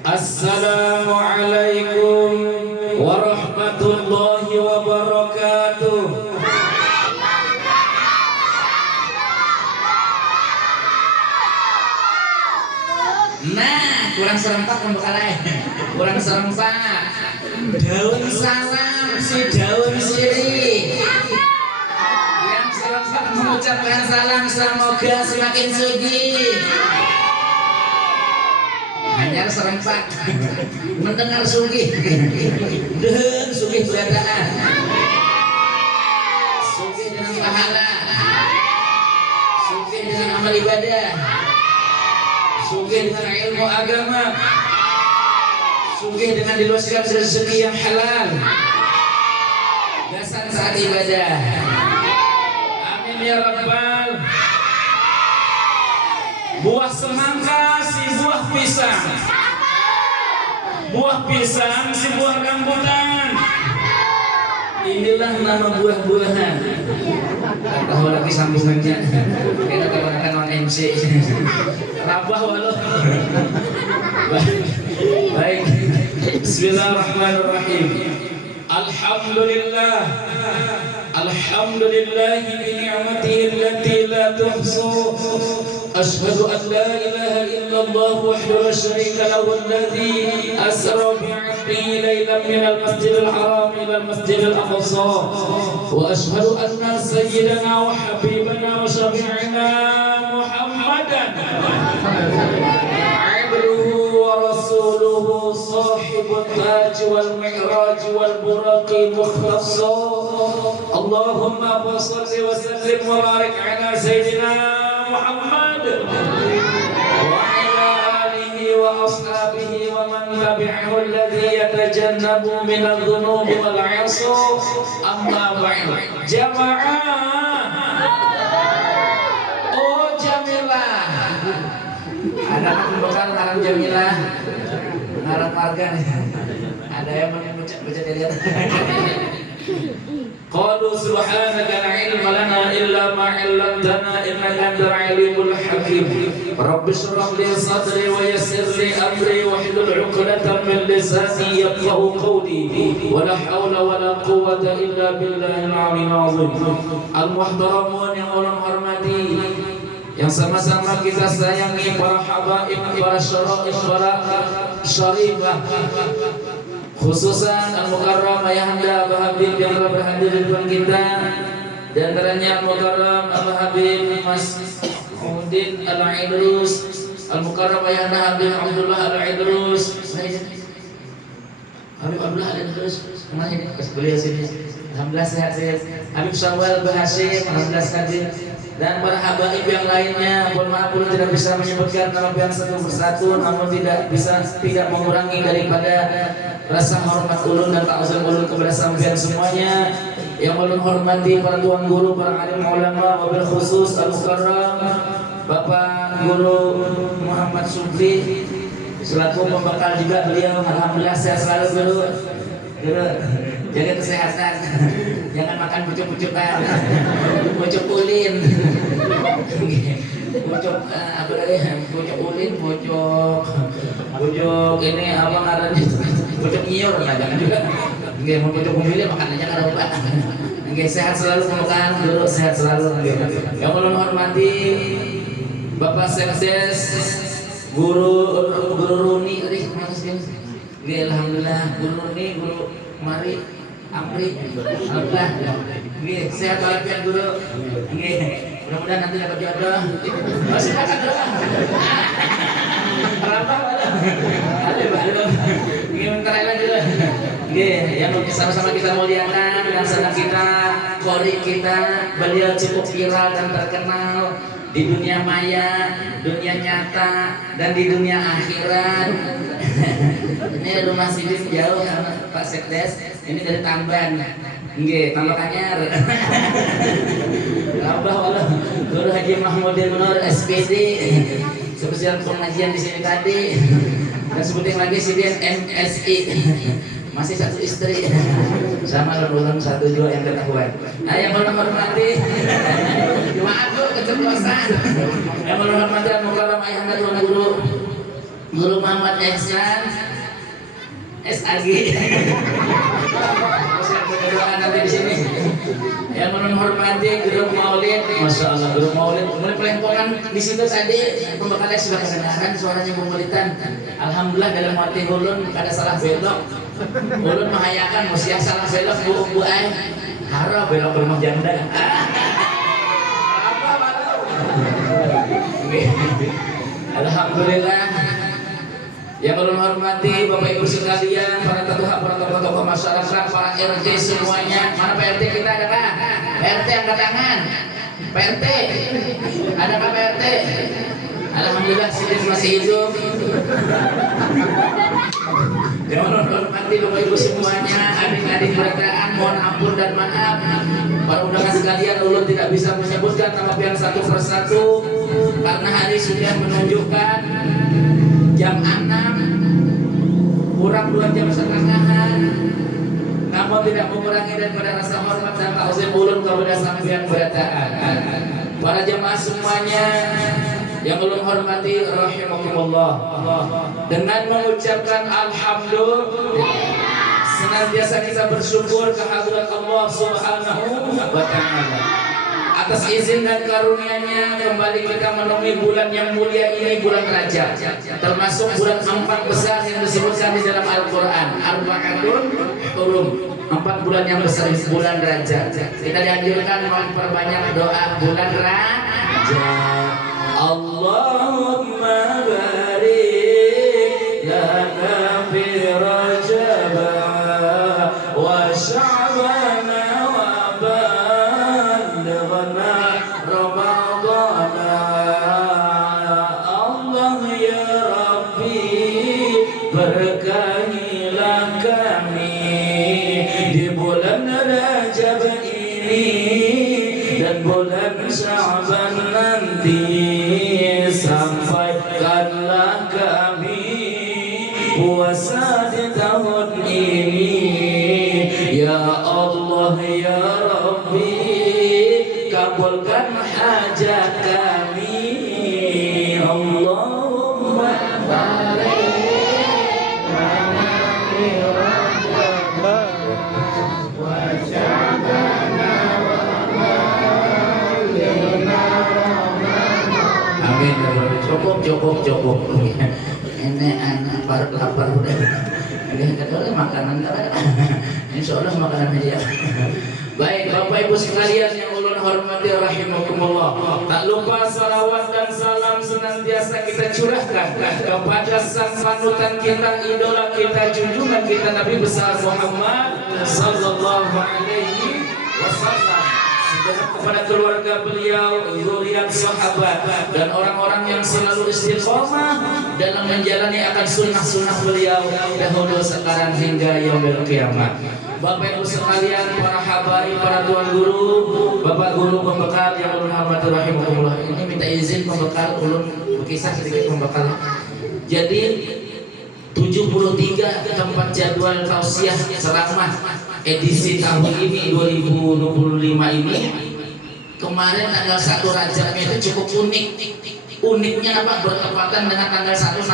Assalamualaikum warahmatullahi wabarakatuh. Nah, kurang serempak pembekalnya. Kurang serempak. Daun salam si daun sirih. Yang serempak mengucapkan salam semoga semakin sugih. Hanya serempak mendengar sugih. Dan sugih beradaan. Sugih dengan pahala. Sugih dengan amal ibadah. Sugih dengan ilmu agama, sugih dengan diluaskan rezeki yang halal, dasar saat ibadah. Amin ya rabbal. Buah semangka si buah pisang, buah pisang si buah rambutan. Inilah nama buah-buahan. Tahu lagi sambungannya. Kita tawarkan on MC. Rabah walau. Baik. Bismillahirrahmanirrahim. Alhamdulillah. Alhamdulillah bi ni'matihi allati la tuhsu. Ashhadu an la ilaha illallah wahdahu la syarika lahu alladhi asra bi 'abdihi laylan minal masjidil haram ila al-masjidil aqsa. Wa ashhadu anna sayyidana wa habibana wa syafi'ina Muhammadan abduhu wa rasuluhu sahibut taj wal mi'raj wal buraqi mukhlasa. Allahumma shalli wa sallim wa barik ala sayyidina Muhammad wa ala alihi wa ashabihi wa man tabi'ahu alladhi yatajannabu min adh-dhunubi wal 'asi. Amma ba'du. Jamaah. Oh Jamilah. Ada pembukaan ngaran Jamilah. Ngaran marga nih. Ada yang mau baca dilihat. Qalu subhanaka la ilma lana illa ma 'allamtana innaka antal alimul hakim. Rabbi shrah li sadri wa yassir li amri wahlul 'uqdatam min lisani yafqahu qawli. Wa la hawla wa la quwwata illa billahil 'aliyyil 'azim. Al-muhtaramun yang ulun hormati, yang sama-sama kita sayangi, para habaib, para syaraif, para syarifah, khususan Al-Mukarram Ayahanda Abah Habib yang telah berhadir di depan kita. Di antaranya Al-Mukarram Abah Habib Mas Udin Al-Idrus, Al-Mukarram Ayahanda Habib Abdullah Al-Idrus, Habib Abdullah Al-Idrus, kemana ini? Beliau sini. Alhamdulillah sehat-sehat. Habib Syawal Bahasyim, alhamdulillah hadir. Dan para habaib yang lainnya, mohon maaf belum tidak bisa menyebutkan nama yang satu persatu, namun tidak mengurangi daripada rasa hormat ulun dan ta'zim ulun kepada sampean semuanya. Yang ulun hormati para tuan guru, para alim ulama, wabil khusus Al-Mukarram Bapak Guru Muhammad Subli selaku pembekal juga beliau. Alhamdulillah sehat selalu guru. Jaga kesehatan, jangan makan pucuk-pucukan, pucuk ulin, pucuk apa lagi, pucuk ulin, pucuk ini apa ngarannya, pucuk nyiur, nah jangan juga, nggak mau pucuk umilin makan aja kalau lupa, nggak sehat selalu makan dulu, sehat selalu, yang ulun hormati Bapak Sekdes Guru Runi tadi, nggak alhamdulillah Guru Runi, Guru Mari. Amri, alhamdulillah, nggih sehat walafiat guru, nggih mudah-mudahan nanti dapat jodoh, masih dapat doa, berapa malah, aduh, nggih menterailan dulu, nggih yang sama-sama kita muliakan dan sedang kita, kori kita, beliau cukup viral dan terkenal di dunia maya, dunia nyata, dan di dunia akhirat. Ini rumah Sidin jauh sama Pak Sekdes. Ini dari Tamban, nggih, Tambak Anyar. Rabah walau Guru Haji Mahmudin Nur SPD, spesial pengajian di sini tadi. Dan sebutin lagi Sidin MSI, masih satu istri, sama lulusan 1-2 yang ketahuan. Nah, yang menghormati, maaf tuh keceplosan. Yang menghormati Al-Mukarram Ayahanda Tuan Guru Guru Muhammad Ihsan SAG. Saya punya doa nanti di sini. Yang menghormati Guru Maulid, Masya Allah Guru Maulid, mulai pelempongan di situ tadi pembekalan sudah kedengaran suaranya pemaulidan. Alhamdulillah dalam hati ulun kada salah belok. Ulun menghayakan mesti yang salah belok bu ay harap belok ke rumah janda. Alhamdulillah. Yang ulun hormati Bapak Ibu sekalian, para tokoh masyarakat, para RT semuanya. Mana Pak RT kita ada Pak? Pak RT angkat tangan. Pak RT, ada Pak RT? Alhamdulillah sidin masih hidup. Yang ulun hormati Bapak Ibu semuanya, adik-adik berdaan, mohon ampun dan maaf. Para undangan sekalian, ulun tidak bisa menyebutkan nama yang satu persatu karena hari sudah menunjukkan jam 6 kurang 2 jam setengahan, namun tidak mengurangi daripada rasa hormat dan ta'zim ulun kepada sampeyan berataan. Para jemaah semuanya yang ulun hormati rahimakumullah, dengan mengucapkan alhamdulillah senantiasa kita bersyukur kehadirat Allah Subhanahu wa taala atas izin dan karunia-Nya kembali kita menemui bulan yang mulia ini, bulan Rajab, termasuk bulan 4 besar yang disebutkan di dalam Al-Qur'an, Arba'atun Hurum, 4 bulan yang besar di bulan Rajab. Kita dianjurkan memperbanyak doa bulan Rajab. Allahumma barik lana fi Rajab wa Sya'ban wa balighna Ramadan. Allah ya Rabbi, berkahilah kami di bulan Rajab ini dan bulan Sya'ban nanti. Sampaikanlah kami puasa di tahun ini, ya Allah ya Rabbi, kabulkan hajat kami. Allahumma barik lana fi Rajab wa Sya'ban wa balighna Ramadan. Amin. Cukup. Ini anak lapar udah. Ini kadang makanan ada. Insya Allah makanan aja. Baik Bapak Ibu sekalian yang ulun hormati rahimakumullah, tak lupa salawat dan salam senantiasa kita curahkan kepada sang panutan kita, idola kita, junjungan kita, Nabi besar Muhammad sallallahu alaihi wasallam, kepada keluarga beliau, zuriat, sahabat, dan orang-orang yang selalu istiqomah dalam menjalani akan sunnah-sunnah beliau dahulu, sekarang hingga yaumil kiamat. Bapak Ibu sekalian, para habaib, para tuan guru, Bapak guru pembekal yang ulun hormati rahimakumullah, ini minta izin pembekal ulun berkisah sedikit pembekal. Jadi 73 tempat jadwal tausiah ceramah edisi tahun ini 2025 ini, kemarin tanggal 1 Rajabnya itu cukup unik. Uniknya apa? Bertepatan dengan tanggal 1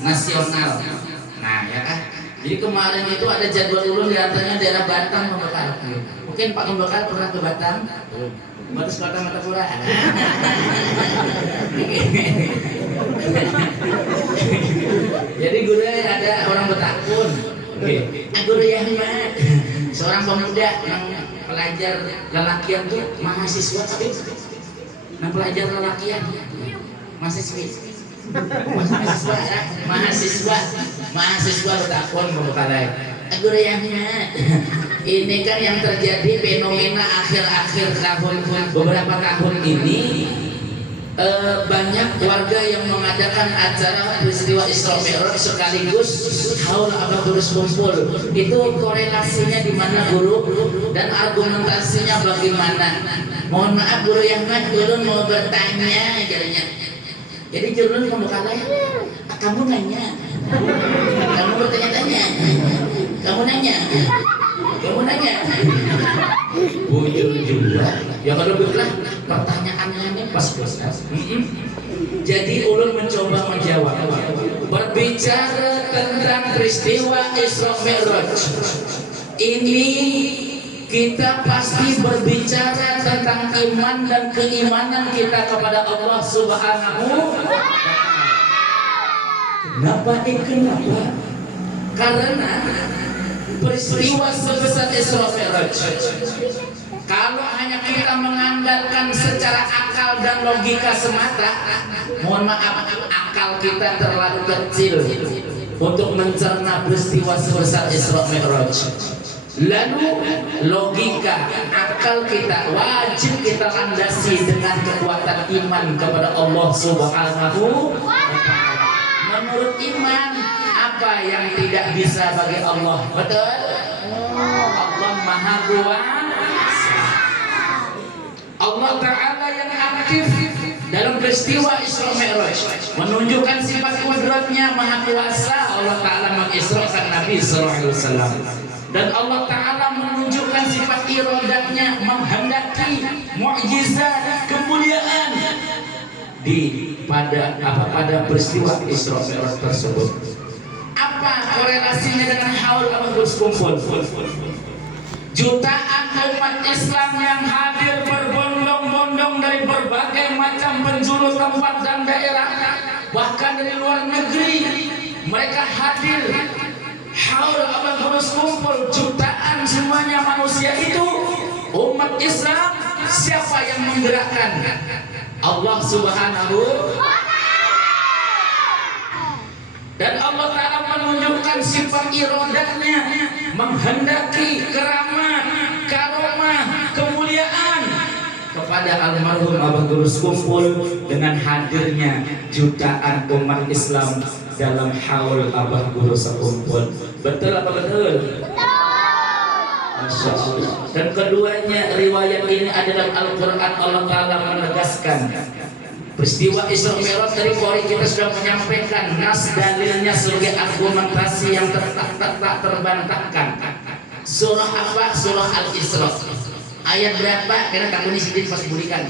nasional. Nah ya kan, jadi kemarin itu ada jadwal ulun di antaranya daerah Batam pembekal. Mungkin Pak pembekal pernah ke Batam? Batas Batam Matapura. Jadi guru ada orang Betakun. Guru Yahmat, seorang pemuda yang pelajar lelakian tuh mahasiswa tapi pelajar lelakian mahasiswa Betakun pembekalan. Guru Yahmat, ini kan yang terjadi fenomena akhir-akhir tahun beberapa tahun ini. Banyak warga yang mengadakan acara peristiwa Isra Mi'raj sekaligus haul apa terus kumpul. Itu korelasinya di mana guru dan argumentasinya bagaimana? Mohon maaf Guru Yahmat, guru mau bertanya katanya. Jadi jurun pembekalan, kamu nanya, kamu bertanya-tanya, kamu nanya. Bujur juga. Ya kalau begitu pertanyaannya pas Ustaz. Jadi ulun mencoba menjawab. Berbicara tentang peristiwa Isra Mi'raj. Ini kita pasti berbicara tentang iman dan keimanan kita kepada Allah Subhanahu wa Ta'ala. Kenapa? Karena peristiwa sebesar Isra Mi'raj, kalau hanya kita mengandalkan secara akal dan logika semata, mohon maaf, akal kita terlalu kecil untuk mencerna peristiwa sebesar Isra Mi'raj. Lalu logika, akal kita wajib kita landasi dengan kekuatan iman kepada Allah Subhanahu wa Ta'ala. Menurut iman, apa yang tidak bisa bagi Allah? Betul? Allah Maha Kuasa. Allah Ta'ala yang aktif dalam peristiwa Isra Mi'raj menunjukkan sifat kudratnya Maha Kuasa. Allah Ta'ala mengisrakan Nabi SAW, dan Allah Ta'ala menunjukkan sifat iradatnya, menghendaki mukjizat kemuliaan pada peristiwa Isra Mi'raj tersebut. Apa korelasinya dengan haul Al-Quds kumpul? Jutaan umat Islam yang hadir berbondong-bondong dari berbagai macam penjuru tempat dan daerah, bahkan dari luar negeri, mereka hadir. Haul Al-Quds kumpul, jutaan semuanya manusia itu umat Islam. Siapa yang menggerakkan? Allah Subhanahu wa Ta'ala. Dan Allah Ta'ala menunjukkan sifat iradatnya, menghendaki keramat, karomah, kemuliaan kepada almarhum Al-Quds kumpul dengan hadirnya jutaan umat Islam dalam haul Al-Quds kumpul. Betul apa betul? Masya Allah. Dan keduanya riwayat ini ada dalam Al-Quran. Allah Ta'ala menegaskan peristiwa Isra Mi'raj. Dari Bukhari kita sudah menyampaikan nas dalilnya sebagai argumentasi yang tak terbantahkan. Surah apa? Surah Al-Isra. Ayat berapa? Karena kamu ini sedih pas bulikan.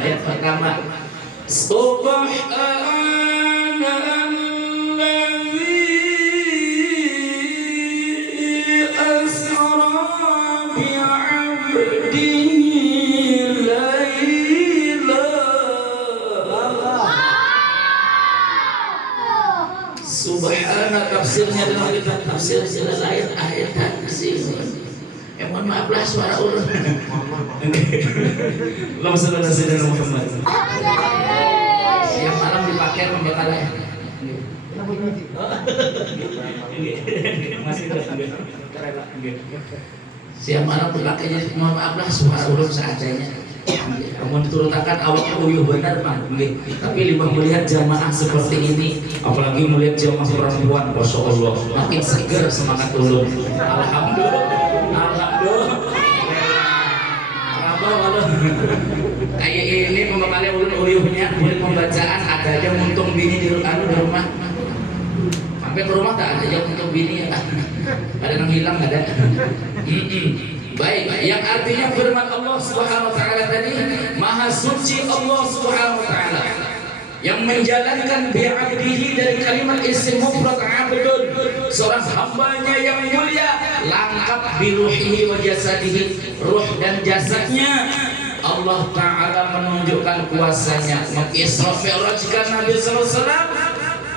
Ayat pertama. Subhana tafsirnya dalam kitab tafsir jelas ayat-ayat tafsir. Mohon maaf lah suara ulun. Allahumma shalli ala sayyidina Muhammad. Siang malam dipakai pembekalannya. Siang malam dipakai, jadi mohon maaf lah suara ulun seadanya. Kamu diturunkan awaknya uyuh benar mah, tapi lima melihat jamaah seperti ini, apalagi melihat jamaah perempuan, masya Allah, makin segar semangat ulun. Alhamdulillah, alhamdulillah. Kayak ini pembekalan ulun uyuhnya, boleh pembacaan ada aja muntung bini di rumah. Sampai ke rumah tak ada aja muntung bini, ada yang hilang ada. Baik, yang artinya firman Allah Subhanahu wa Ta'ala tadi, Maha Suci Allah Subhanahu wa Ta'ala yang menjalankan bi'abdihi dari kalimat isim mufrad abdun, seorang hambanya yang mulia, lengkap biruhihi wa jasadihi, ruh dan jasadnya. Allah Ta'ala menunjukkan kuasanya, mengisra mi'rajkan Nabi sallallahu alaihi wasallam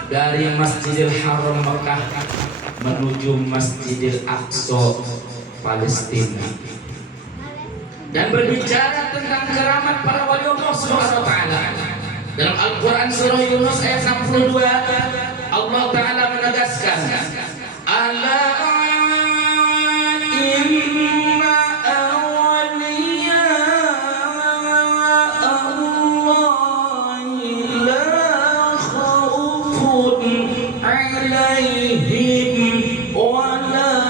dari Masjidil Haram Mekah menuju Masjidil Aqsa Palestina, dan berbicara tentang keramat para wali Allah Subhanahu wa Ta'ala. Dalam Al-Quran surah Yunus ayat 62, Allah Ta'ala menegaskan, ala inna awliya Allahi la khawfun alaihim wa la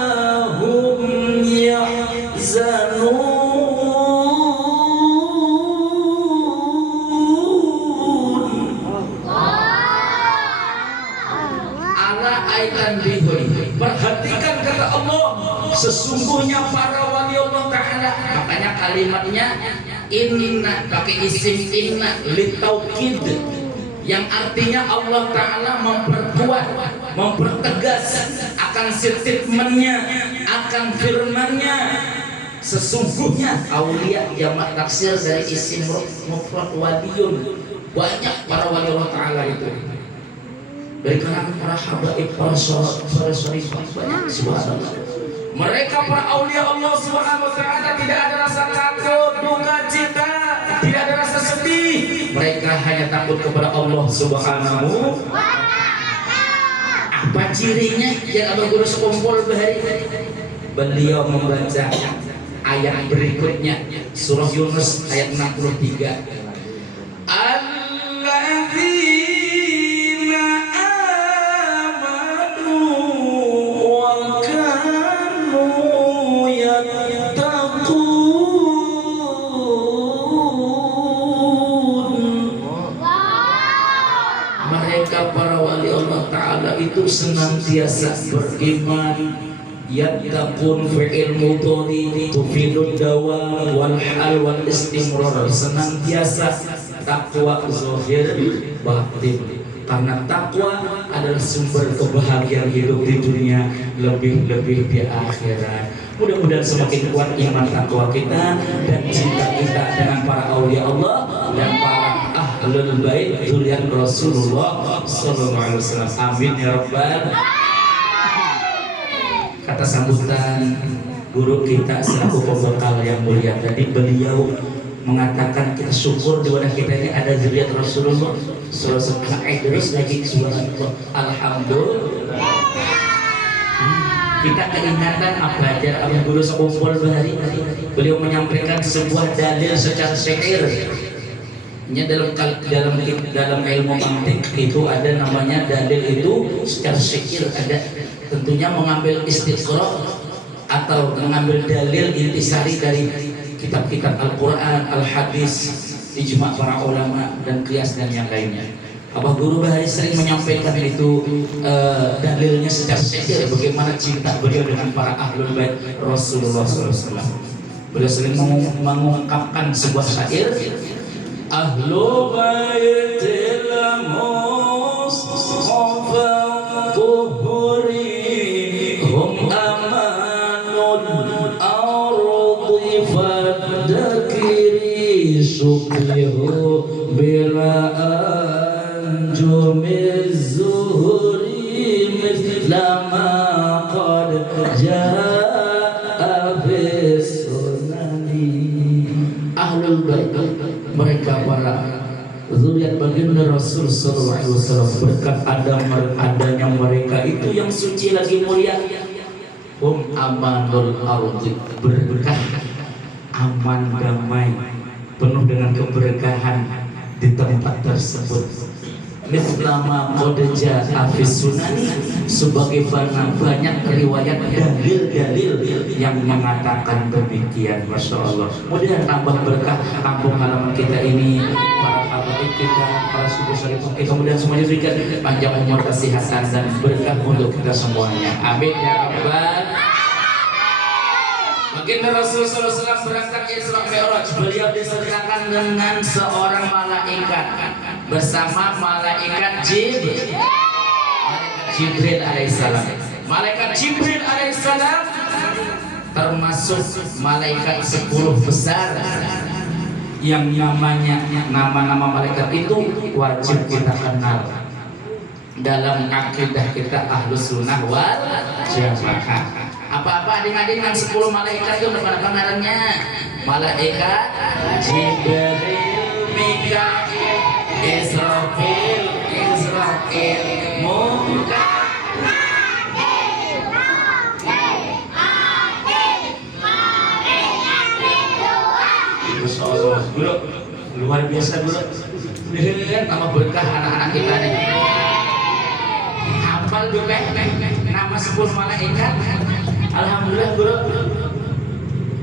perhatikan kata Allah, sesungguhnya para wali Allah Ta'ala. Makanya kalimatnya Inna pakai isim inna litaukid, yang artinya Allah Ta'ala memperkuat, mempertegas akan statementnya, akan firmannya. Sesungguhnya aulia jamak taksir dari isim mufrad waliyun, banyak para wali Allah Ta'ala itu dari kalangan para habaib, para syarifah, banyak. Subhanallah, mereka para aulia Allah Subhanahu wa Ta'ala tidak ada rasa takut, duka cita, tidak ada rasa sedih. Mereka hanya takut kepada Allah Subhanahu. Apa cirinya? Yang Abah Guru sekumpul bahari, beliau membaca ayat berikutnya, surah Yunus ayat 63. Alladzina amanu wa kanu yattaqun. Mereka para wali Allah Ta'ala itu senantiasa beriman. Yattaqun fi'il mudhari tufidud dawam wal hal wal istimrar, senantiasa takwa zahir batin, karena takwa adalah sumber kebahagiaan hidup di dunia, lebih-lebih di akhirat. Mudah-mudahan semakin kuat iman takwa kita dan cinta kita dengan para aulia Allah dan para ahlul bait dzurriyyah Rasulullah sallallahu alaihi wasallam. Amin ya rabbal. Kata sambutan guru kita selaku pembekal yang mulia tadi, beliau mengatakan kita syukur di wadah kita ini ada dzurriyyah Rasulullah sallallahu alaihi wasallam. Lagi subhanallah, alhamdulillah. Kita keingatan apa ajar Abah Guru sekumpul bahari, beliau menyampaikan sebuah dalil secara syair. Dalam ilmu mantik itu ada namanya dalil itu secara syair, ada tentunya mengambil istiqra atau mengambil dalil intisari dari kitab-kitab Al-Quran, Al-Hadis, ijma' para ulama dan qiyas dan yang lainnya. Abah Guru bahari sering menyampaikan itu dalilnya secara syair, bagaimana cinta beliau dengan para ahlul bait Rasulullah SAW. Beliau sering mengungkapkan sebuah syair, ahlu baitil mustafa tuhuri hum amanul ardi fadakiri sublihu bila anjumiz zuhuri mislama qad ja'a bis sunani. Ahlul bait, mereka para zuriat baginda Rasul sallallahu alaihi wasallam, berkat adanya mereka itu yang suci lagi mulia. Hum amanul ardi, berkah, aman, damai, penuh dengan keberkahan di tempat tersebut. Mislama qadja afis sunani, sebagaimana banyak riwayat dalil-dalil yang mengatakan demikian. Masya Allah, mudah tambah berkah kampung halaman kita ini, para habaib kita, para suku syarifah kita, mudah semuanya diberikan panjang umur, kesehatan dan berkah untuk kita semuanya. Amin ya rabbal. Baginda Rasul SAW berangkat Isra Mi'raj, beliau disertakan dengan seorang malaikat bersama malaikat Jibril alaihissalam. Malaikat Jibril alaihissalam termasuk malaikat 10 besar yang nama-nama malaikat itu wajib kita kenal dalam akidah kita Ahlus Sunnah wal Jamaah. Apa-apa adik-adik yang 10 malaikat itu pada pengarannya, malaikat Jibril, Mikail, Israfil, Guru, luar biasa guru. Tambah berkah anak-anak kita nih. Hafal dulu nama 10 malaikat. Alhamdulillah guru.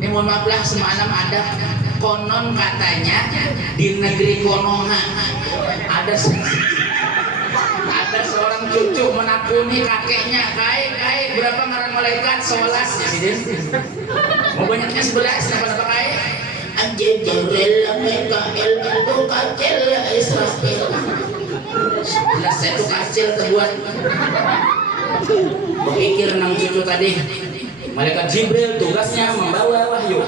Ini mohon maaf lah, semalam ada konon katanya di negeri Konoha ada seorang cucu menakuni kakeknya, kai berapa ngaran malaikat 11 mau banyaknya 11 kenapa kai Jibril, Mikail, itu kacil ya Israfil. Jelas saya itu kacil terbuat. Berpikir nang cucu tadi. Malaikat Jibril tugasnya membawa wahyu.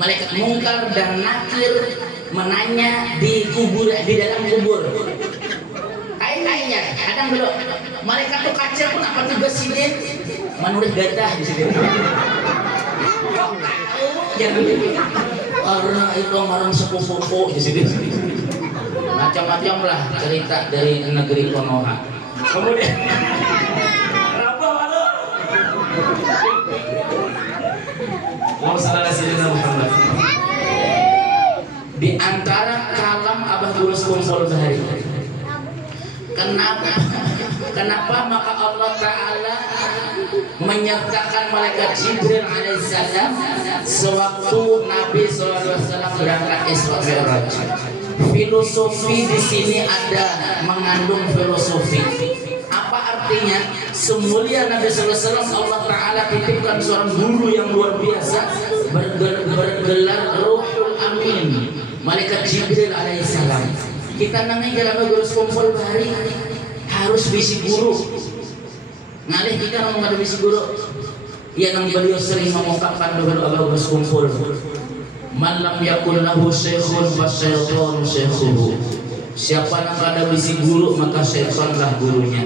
Malaikat Mungkar dan Nakir menanya di kubur, di dalam kubur. Kayaknya kadang belum. Malaikat tuh kacil pun apa tugas sidin? Menurut gadah di sini. Jangan karena itu orang sepupu di sini. Macam-macam lah cerita dari negeri Konoha. Kemudian Rabah malu. Muhammad. Di antara kalam Abah Gurus kumpul sehari. Kenapa maka Allah Ta'ala menyertakan malaikat Jibril alaihissalam sewaktu Nabi SAW berangkat Isra Mi'raj. Filosofi di sini ada mengandung filosofi. Apa artinya? Semulia Nabi SAW Allah Ta'ala titipkan seorang guru yang luar biasa bergelar Ruhul Amin, malaikat Jibril alaihissalam. Kita nangis dalam gurus kumpul bahari harus bisi guru. Ngalih kita ngomong ada bisi guru. Ya nang beliau sering mengungkapkan dengan Allah gurus kumpul. Man lam yakun lahu syekhun fasyaitanu syekhuhu. Siapa yang ada bisi guru maka syaitanlah gurunya.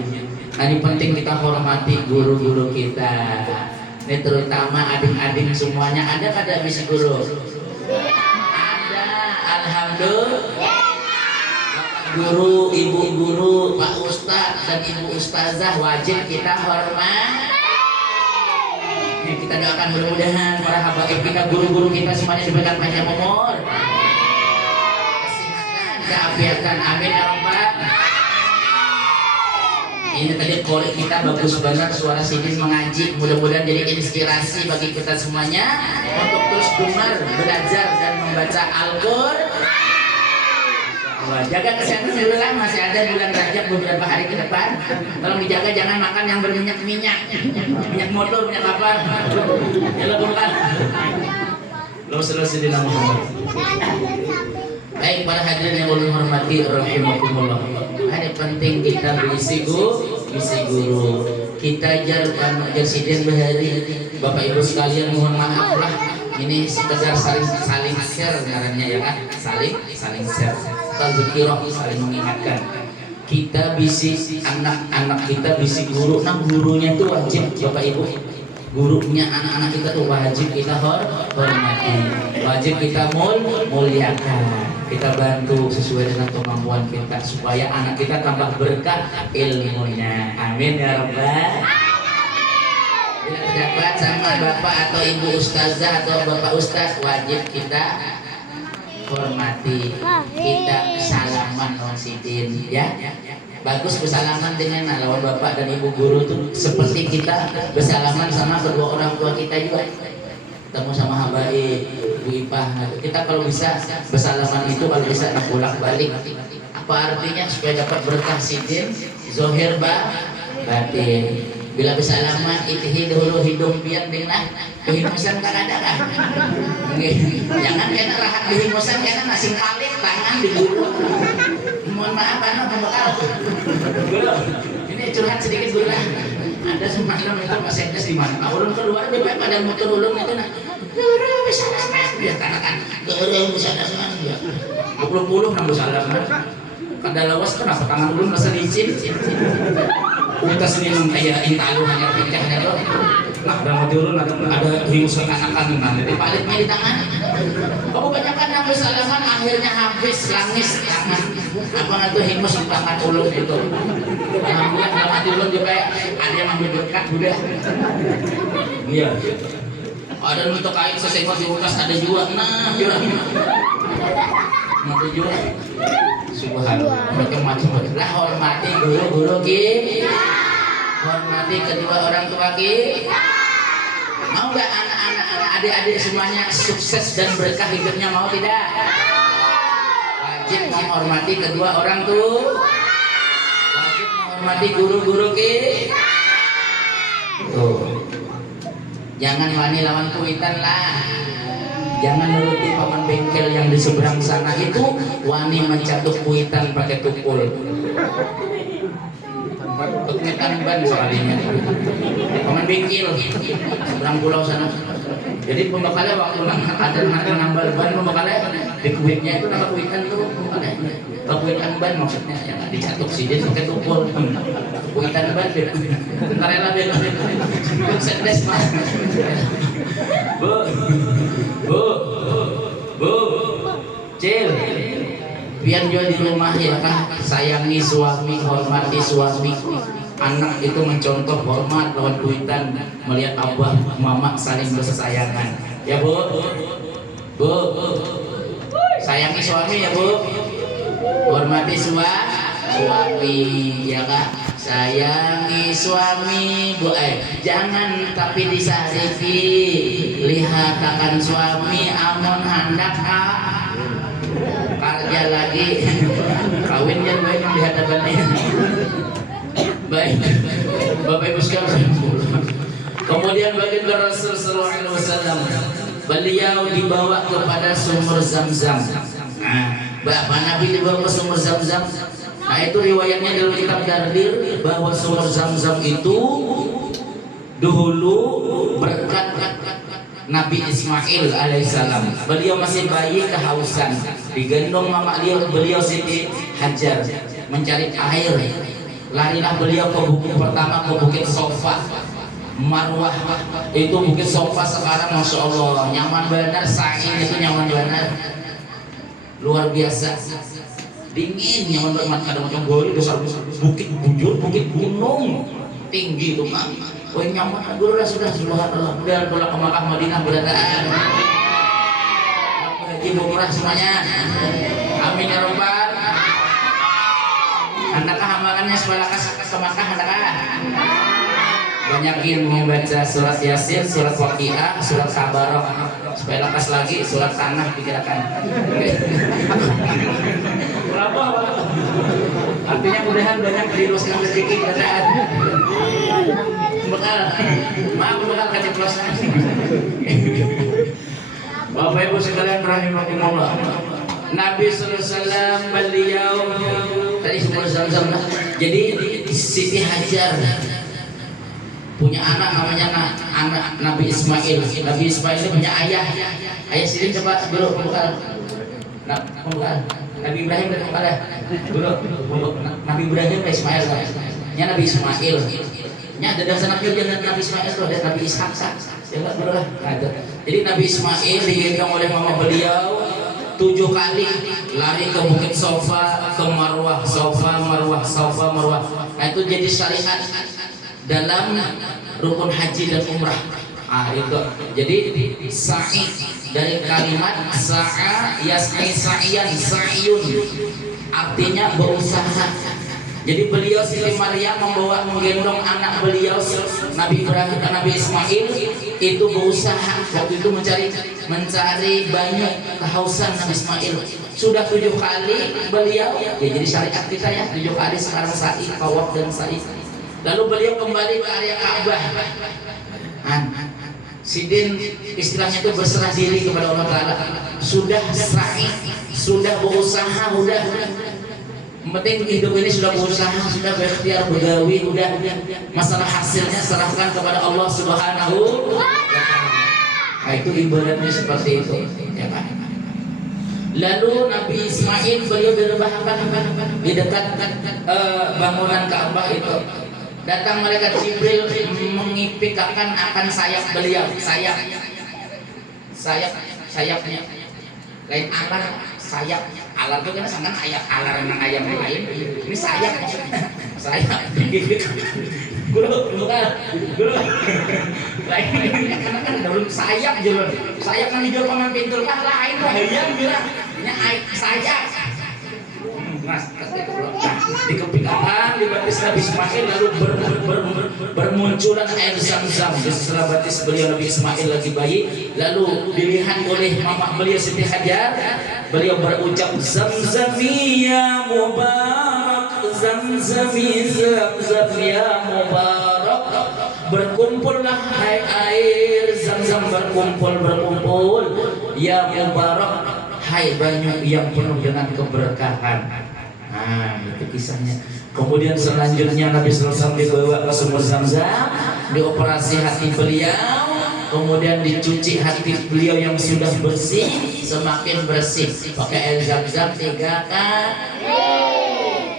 Nah, ini penting kita hormati guru-guru kita. Ini terutama adik-adik semuanya. Ada kada bisi guru? Ada, alhamdulillah. Guru, ibu guru, pak ustadz dan ibu ustazah wajib kita hormat. Kita doakan mudah-mudahan para habaib kita, guru-guru kita semuanya diberikan panjang umur, kesehatan, keafiatan, amin ya rabbal. Ini tadi korek kita bagus banget, suara sidin mengaji, mudah-mudahan jadi inspirasi bagi kita semuanya untuk terus gemar belajar dan membaca Al-Qur'an. Jaga kesehatan dulu lah, masih ada bulan Rajab beberapa hari ke depan. Tolong dijaga, jangan makan yang berminyak-minyak, minyak motor, minyak apa. Ya lo bukan. Lo selesai di nama Muhammad. Baik para hadirin yang ulun hormati rahimakumullah. Hari penting kita bisi guru. Kita jar sidin bahari. Bapak Ibu sekalian mohon maaf lah. Ini sekedar saling share ngarannya ya kan? Saling share. Tazkirah, saling mengingatkan. Kita bisi anak-anak kita bisi guru. Nah gurunya itu wajib Bapak Ibu. Gurunya anak-anak kita tuh wajib kita hormati. Wajib kita muliakan. Kita bantu sesuai dengan kemampuan kita supaya anak kita tambah berkah ilmunya. Amin ya rabbal. Bila dapat sama bapak atau ibu ustazah atau bapak ustaz wajib kita hormati, kita salaman lawan sidin ya. Bagus bersalaman dengan lawan bapak dan ibu guru itu seperti kita bersalaman sama kedua orang tua kita juga. Ketemu sama habaib, ibu ipah. Kita kalau bisa bersalaman itu kalau bisa bolak balik. Apa artinya? Supaya dapat berkah sidin, zohir batin. Bila bersalaman itihi dahulu hidung pian dengan kehimusan kan ada kan? Jangan kena rahat kehimusan kena nasi palit tangan di bulu. Mohon maaf anak pembekal. Ini curhat sedikit dulu lah. Ada semalam itu Mas Endes di mana? Ulun keluar di pada motor ulun itu nah. Guru bersalaman dia katakan. Guru bersalaman dia. 20 nang bersalaman. Kada lawas kenapa tangan ulun rasa licin. Kita sendiri kayak intalu hanya pincahnya doang. Nah, dalam hati ulun ada himusan anak-anak jadi palitnya di tangan. Kebanyakan yang bersalaman akhirnya habis langis tangan. Apa itu himus di tangan ulun itu. Alhamdulillah dalam hati ulun juga ada yang ambil berkat udah. Iya. Ada untuk kain sesekot di bekas ada juga. Nah, jurangnya. Mati juga. Subhanallah. Macam-macam lah hormati guru-guru kita. Hormati kedua orang tua kita. Mau nggak anak-anak adik-adik semuanya sukses dan berkah hidupnya, mau tidak? Wajib menghormati kedua orang tua. Wajib menghormati guru-guru kita. Tuh. Jangan wani lawan kuitan lah. Jangan nuruti paman bengkel yang di seberang sana itu wani mencatuk kuitan pakai tukul. Kuitan ban soalnya. Paman bengkel seberang pulau sana. Jadi pembakalnya waktu ada nambal ban pembakalnya di kuitnya itu nama kuitan tuh pembakalnya. Kuitan ban maksudnya yang dicatuk sih dia pakai tukul. Kuitan ban beda. Karena beda. Sedes mas. Bu, Cil, biar jual di rumah ya kak, sayangi suami, hormati suami. Anak itu mencontoh hormat lawan kuitan, melihat abah, mama saling bersayangan. Ya bu, sayangi suami ya bu, hormati suami ya kak. Sayangi suami bu, jangan tapi disarifi. Lihat akan suami amon hendak kerja lagi kawin yang baik di hadapannya. Baik Bapak Ibu sekalian, kemudian baginda Rasul sallallahu alaihi wasallam beliau dibawa kepada sumur Zam-Zam. Bapak Nabi dibawa ke sumur Zam-Zam. Nah itu riwayatnya dalam kitab Dardir bahwa sumur Zam-Zam itu dahulu berkat Nabi Ismail alaihissalam. Beliau masih bayi kehausan, digendong mama beliau Siti Hajar mencari air. Larilah beliau ke bukit pertama, ke bukit Sofa Marwah. Itu bukit Sofa sekarang masya Allah nyaman benar, sain itu nyaman benar, luar biasa. Dingin nyaman banget, kadang-kadang gori besar bukit bujur, bukit gunung tinggi itu mah. Wah nyaman, guru sudah subhanallah. Udah pulang ke Makkah Madinah berataan. Haji umrah semuanya. Amin ya robbal. Handakah amalannya supaya ke Makkah handakah? Banyakin membaca surat Yasin, surat Waqiah, surat Tabarok supaya lekas lagi surat Tanah dikirakan. Berapa? Artinya mudahan banyak diluruskan rezeki bacaan. Maaf bekal keceplosan. Bapak Ibu sekalian rahimakumullah. Nabi sallallahu alaihi wasallam beliau tadi sumur Zam-Zam. Jadi Siti Hajar punya anak namanya anak Nabi Ismail. Nabi Ismail itu punya ayah. Ayah sini coba dulu pembukaan. Nabi Ibrahim dan kepada dulu Nabi Ibrahim dan Ismail. Nya Nabi Ismail. Nya ada dasar Nabi Nabi Ismail itu ada Nabi Ishak. Ya enggak dulu lah. Jadi Nabi Ismail digendong oleh mama beliau 7 kali lari ke bukit Sofa, ke Marwah, Sofa, Marwah, Sofa, Marwah. Nah itu jadi syariat dalam rukun haji dan umrah. Itu jadi sa'i dari kalimat sa'a yas'i sa'iyan sa'iyun artinya berusaha. Jadi beliau Siti Maryam menggendong anak beliau Nabi Ibrahim dan Nabi Ismail itu berusaha waktu itu mencari banyak kehausan Nabi Ismail. Sudah 7 kali beliau ya jadi syariat kita ya 7 kali sekarang sa'i, tawaf dan sa'i. Lalu beliau kembali ke area Ka'bah. Sidin istilahnya itu berserah diri kepada Allah Ta'ala. Sudah sa'i, sudah berusaha, udah penting hidup ini sudah berusaha, sudah berikhtiar, begawi, udah masalah hasilnya serahkan kepada Allah Subhanahu wa Ta'ala. Nah itu ibaratnya seperti itu ya kan. Lalu Nabi Ismail beliau direbahkan di dekat bangunan Ka'bah itu. Datang malaikat Jibril mengipikakan akan sayap beliau, sayapnya lain alar, sayap alar itu kan sangat alar yang ayam lain, ini sayap guru lain karena kan dalam sayap jual sayap kan dijual paman pintul lah lain lah ayam bilang ini sayap. Mas, dikepikakan di batis Nabi Ismail lalu bermunculan air Zam-Zam di setelah batis beliau Nabi Ismail lagi bayi, lalu dilihat oleh mama beliau Siti Hajar. Beliau berucap Zam-Zami ya mubarak, Zam-Zami Zam-Zam ya mubarak. Berkumpullah air Zam-Zam berkumpul ya mubarak, hai banyu yang penuh dengan keberkahan. Nah, itu kisahnya. Kemudian selanjutnya Nabi SAW dibawa ke sumur Zam-Zam, dioperasi hati beliau, kemudian dicuci hati beliau yang sudah bersih semakin bersih pakai air Zam-Zam 3 kali.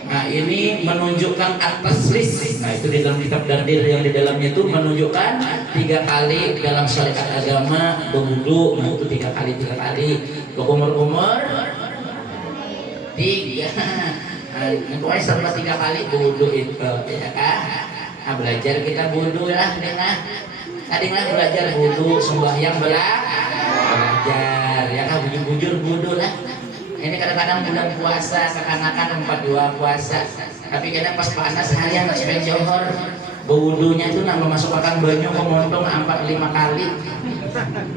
Nah, ini menunjukkan at-taslis. Nah, itu di dalam kitab Dardir yang di dalamnya itu menunjukkan 3 kali dalam syariat agama berwudu. Nah, itu 3 kali berkumur-kumur 3. Pokoknya setelah 3 kali wudu itu, ya kan? Nah, belajar kita wudu lah, dengar. Tadi lah belajar wudu, sembahyang belajar, ya kan? Bujur-bujur wudu lah. Ini kadang-kadang bulan puasa, kekanakan 42 puasa. Tapi kadang pas panas harian sampai johor, wudunya itu nambah masukkan banyu ke montong 4-5 kali.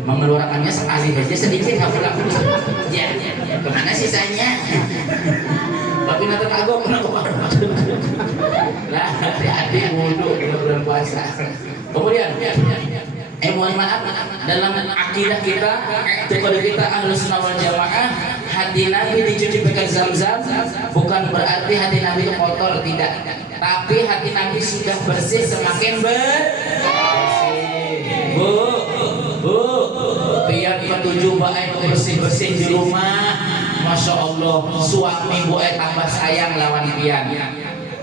Mengeluarkannya sekali aja sedikit, nggak perlu. Ya, kemana sisanya? Tapi nanti kagok pernah kemarin. Lah, hati-hati wudu bulan puasa. Kemudian, mohon maaf, dalam akidah kita, kepada kita Ahlussunnah wal Jamaah, hati Nabi dicuci pakai Zam-Zam bukan berarti hati Nabi itu kotor, tidak. Tapi hati Nabi sudah bersih semakin bersih. Bu, biar petuju baik bersih-bersih di rumah. Masya Allah, suami bu tambah sayang lawan pian.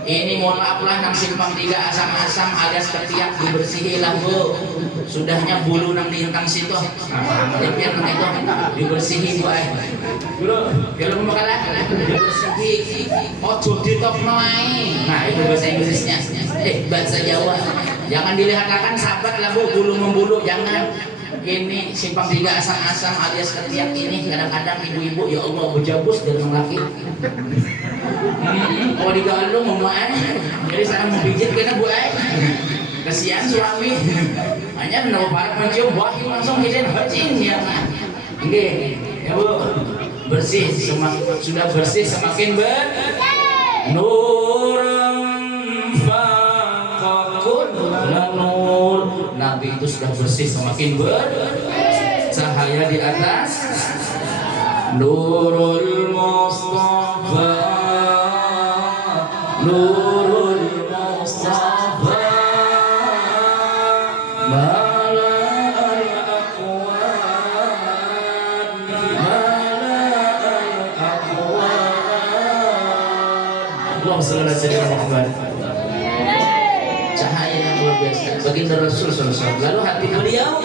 Ini mohon maaf lah, nang simpang 3 asam-asam alias ketiak dibersihi lah bu. Sudahnya bulu nang diintang situ. Nah, pian nang itu dibersihi bu. Kalau mau kalah dibersihi. Ojo ditokno ae. Nah, itu bahasa Inggrisnya. Bahasa Jawa. Jangan dilihat-lihatkan sahabat lah bu, bulu membulu, jangan. Ini simpang 3 asam-asam alias ketiak ini kadang-kadang ibu-ibu, ya Allah, bejabus dari laki. Kalau digalung mama, jadi saya mau pijit kena bu kasihan suami. Hanya mendapat para mencium wahyu langsung hidden hajing ya. Oke, ya bu, bersih sudah bersih semakin nuran faqakun nur. Nabi itu sudah bersih semakin bercahaya di atas. Nurul Mustafa, Nurul Mustafa, Mala'al Aqwan, Mala'al Aqwan. Allahumma shalli ala sayyidina Muhammad. Cahaya yang luar biasa baginda Rasul SAW. Lalu hati beliau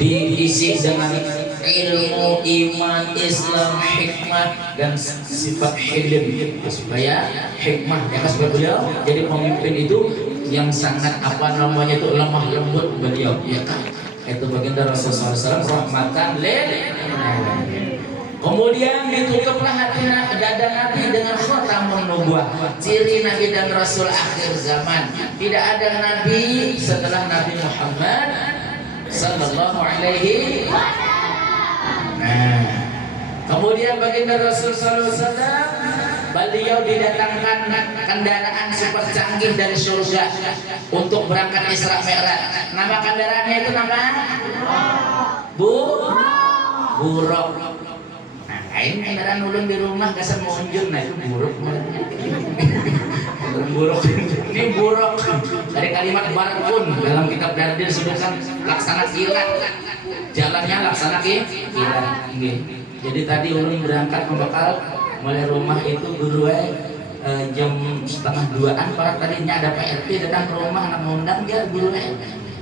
diisi dengan ilmu, iman, Islam, hikmah dan sifat hilim, supaya hikmah ya kan, supaya beliau jadi pemimpin itu yang sangat namanya itu lemah lembut beliau, ya kan? Itu baginda Rasul SAW rahmatan lil alamin. Kemudian ditutuplah hati dada Nabi dengan khatamun nubuwah, ciri Nabi dan Rasul akhir zaman. Tidak ada Nabi setelah Nabi Muhammad sallallahu alaihi wasallam. Nah, kemudian baginda Rasul sallallahu alaihi wasallam, beliau didatangkan kendaraan super canggih dari surga untuk berangkat Isra Mi'raj. Nama kendaraannya itu nama buruk. Ini kendaraan ulun di rumah kasar mau unjur, nah itu buruk. Buruk. Ini buruk dari kalimat barkun dalam kitab Dardir disebutkan laksana kilat. Jalannya laksana kilat. Jadi tadi ulun berangkat membekal mulai rumah itu guru jam 1:30 para tadinya ada PRT datang ke rumah anak mengundang dia guru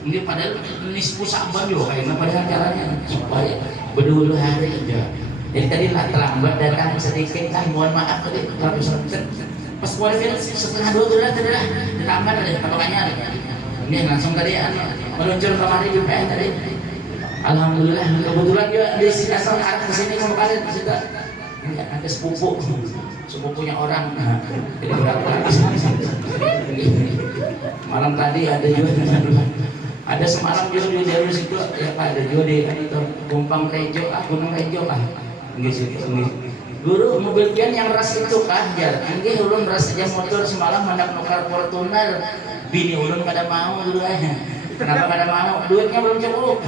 ini padahal nisfu saban yo kayaknya padahal caranya supaya berdulu hari aja. Jadi tadi terlambat datang sedikit kan, mohon maaf tadi terlalu sedikit. Pas keluar setengah 2 sudah ditambah dari patokannya. Ini langsung tadi meluncur kemari juga tadi. Alhamdulillah kebetulan dia di asal arah ke sini mau kalian situ. Ini ada sepupunya orang. Jadi berapa? Malam tadi ada juga. Ada semalam juga di daerah situ ya Pak, ada juga di itu Kumpang Rejo, Gunung Rejo lah. Guru mobil pian yang ras itu kajar, anggih ulun ras aja motor semalam hendak nukar Fortuner, bini ulun kada mau dulu. Kenapa kada mau? Duitnya belum cukup.